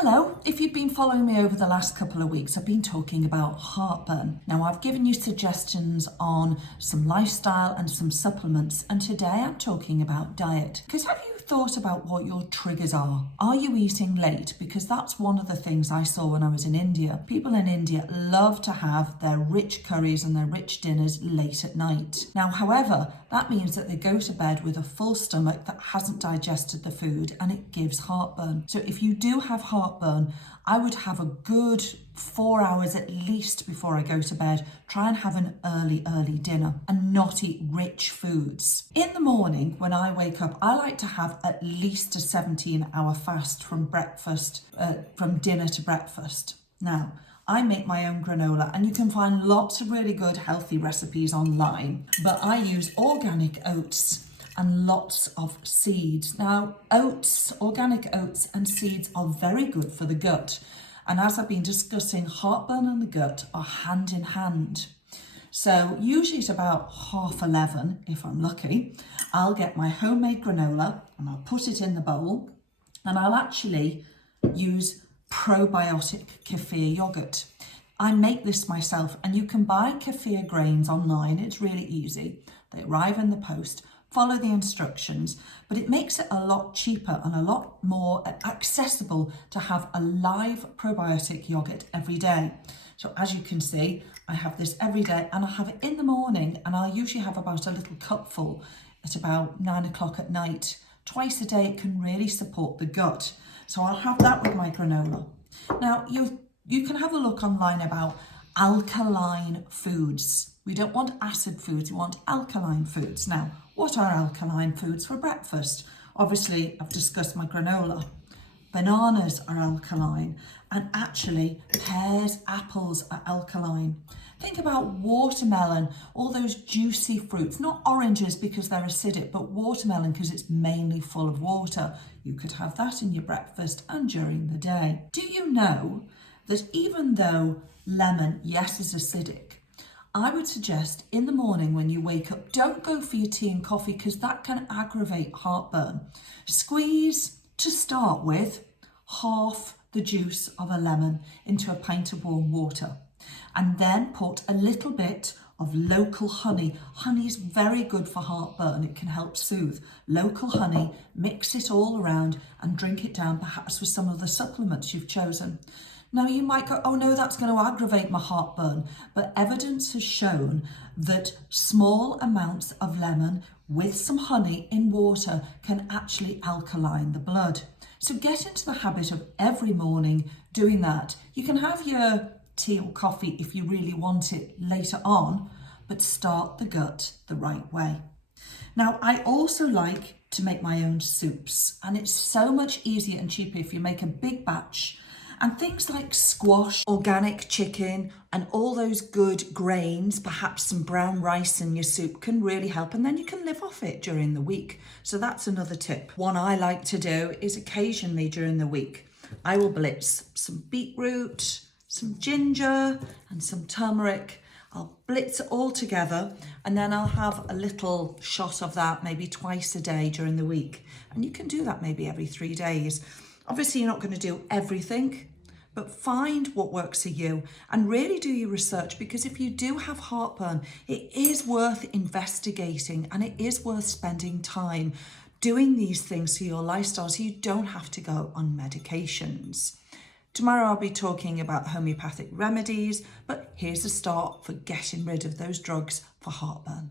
Hello, if you've been following me over the last couple of weeks, I've been talking about heartburn. Now I've given you suggestions on some lifestyle and some supplements, and today I'm talking about diet. Because have you thought about what your triggers are? Are you eating late? Because that's one of the things I saw when I was in India. People in India love to have their rich curries and their rich dinners late at night. Now, however, that means that they go to bed with a full stomach that hasn't digested the food, and it gives heartburn. So if you do have heartburn, I would have a good 4 hours at least before I go to bed. Try and have an early dinner and not eat rich foods. In the morning, when I wake up, I like to have at least a 17-hour fast from dinner to breakfast. Now, I make my own granola, and you can find lots of really good healthy recipes online, but I use organic oats and lots of seeds. Now, organic oats and seeds are very good for the gut. And as I've been discussing, heartburn and the gut are hand in hand. So usually at about 11:30, if I'm lucky, I'll get my homemade granola and I'll put it in the bowl, and I'll actually use probiotic kefir yogurt. I make this myself, and you can buy kefir grains online. It's really easy. They arrive in the post. Follow the instructions, but it makes it a lot cheaper and a lot more accessible to have a live probiotic yogurt every day. So as you can see, I have this every day, and I have it in the morning, and I'll usually have about a little cupful at about 9 o'clock at night. Twice a day. It can really support the gut. So I'll have that with my granola. Now, you can have a look online about alkaline foods. We don't want acid foods, we want alkaline foods. Now, what are alkaline foods for breakfast? Obviously, I've discussed my granola. Bananas are alkaline, and actually pears, apples are alkaline. Think about watermelon, all those juicy fruits, not oranges because they're acidic, but watermelon because it's mainly full of water. You could have that in your breakfast and during the day. Do you know that even though lemon, yes, is acidic, I would suggest in the morning when you wake up, don't go for your tea and coffee because that can aggravate heartburn. Squeeze, to start with, half the juice of a lemon into a pint of warm water, and then put a little bit of local honey. Honey is very good for heartburn. It can help soothe. Local honey, mix it all around and drink it down, perhaps with some of the supplements you've chosen. Now you might go, oh no, that's going to aggravate my heartburn. But evidence has shown that small amounts of lemon with some honey in water can actually alkaline the blood. So get into the habit of every morning doing that. You can have your tea or coffee if you really want it later on, but start the gut the right way. Now, I also like to make my own soups, and it's so much easier and cheaper if you make a big batch. And things like squash, organic chicken, and all those good grains, perhaps some brown rice in your soup, can really help. And then you can live off it during the week. So that's another tip. One I like to do is occasionally during the week, I will blitz some beetroot, some ginger, and some turmeric. I'll blitz it all together, and then I'll have a little shot of that maybe twice a day during the week. And you can do that maybe every 3 days. Obviously, you're not going to do everything, but find what works for you and really do your research, because if you do have heartburn, it is worth investigating, and it is worth spending time doing these things for your lifestyle so you don't have to go on medications. Tomorrow I'll be talking about homeopathic remedies, but here's a start for getting rid of those drugs for heartburn.